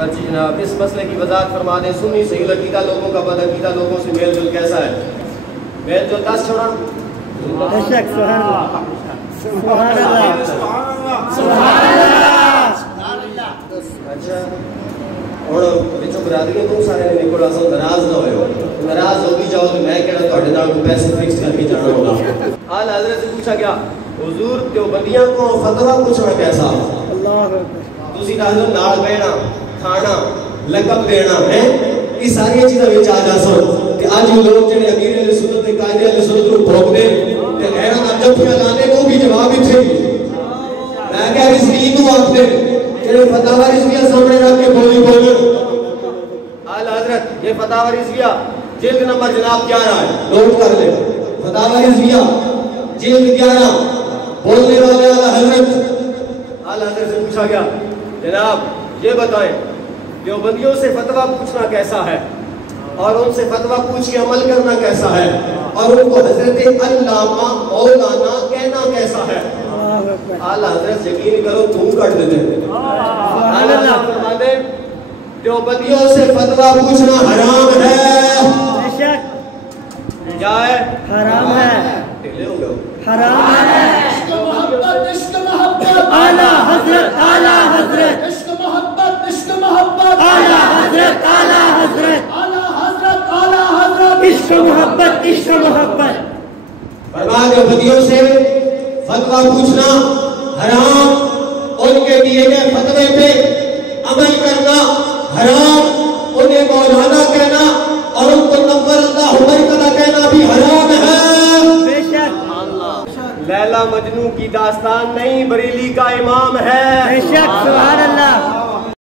پرچی جناب اس مسئلے کی وضاحت فرما دیں. سنی صحیح العقیدہ لوگوں کا بدعقیدہ لوگوں سے میل جول کیسا ہے؟ میل جول 10 چھوڑا بے شک. سبحان اللہ سبحان اللہ سبحان اللہ. اچھا اور بچوں برادری تو سارے نے نکل آسو ناراض نہ ہوئے ہو. ناراض ہو بھی جاؤ تو میں کہنا تھوڑے نال کو پیسے فکس کر کے جانا ہوگا. اعلیٰ حضرت سے پوچھا گیا حضور دیوبندیاں کو فتویٰ پوچھنا کیسا؟ اللہ تسی نال نال بینا کھانا لقب دینا ہے یہ ساری چیزاں وچ آ جا سو کہ اج لوگ جڑے امیر اہل سنت تے قائد اہل سنت نوں بھوک دے تے ایرا دا جفیا لانے کو بھی جواب ہی تھے. میں کہ رسمی نوں آکھدے جڑے فتاوا رضویہ سامنے رکھ کے بولی بولن. اعلیٰ حضرت یہ فتاوا رضویہ جلد نمبر جناب 11 ہے نوٹ کر لیں. فتاوا رضویہ جلد 11 بولنے والے اعلیٰ حضرت سے پوچھا گیا جناب یہ بتائیں دیوبندیوں سے فتویٰ پوچھنا کیسا ہے اور ان سے فتویٰ پوچھ کے عمل کرنا کیسا ہے اور ان کو حضرت علامہ مولانا کہنا کیسا ہے؟ اعلیٰ حضرت یقین کرو تم کٹ دیتے. اعلیٰ فرما دیں دیوبندیوں سے فتویٰ پوچھنا حرام ہے. بے شک کیا ہے؟ حرام ہے. ٹھیلے ہو گئے حرام ہے. عشق محبت اعلیٰ حضرت اعلیٰ حضرت عشق محبت اعلیٰ حضرت اعلیٰ حضرت اعلیٰ حضرت عشق محبت عشق محبت. فرما دیوبندیوں سے فتویٰ پوچھنا حرام. ان کے دیے گئے فتوے پہ عمل کرنا حرام. انہیں مولانا کہنا اور ان کو نور اللہ مرکزہ کہنا بھی حرام ہے. بے شک لیلا مجنوں کی داستان نہیں بریلی کا امام ہے. بے شک. سبحان اللہ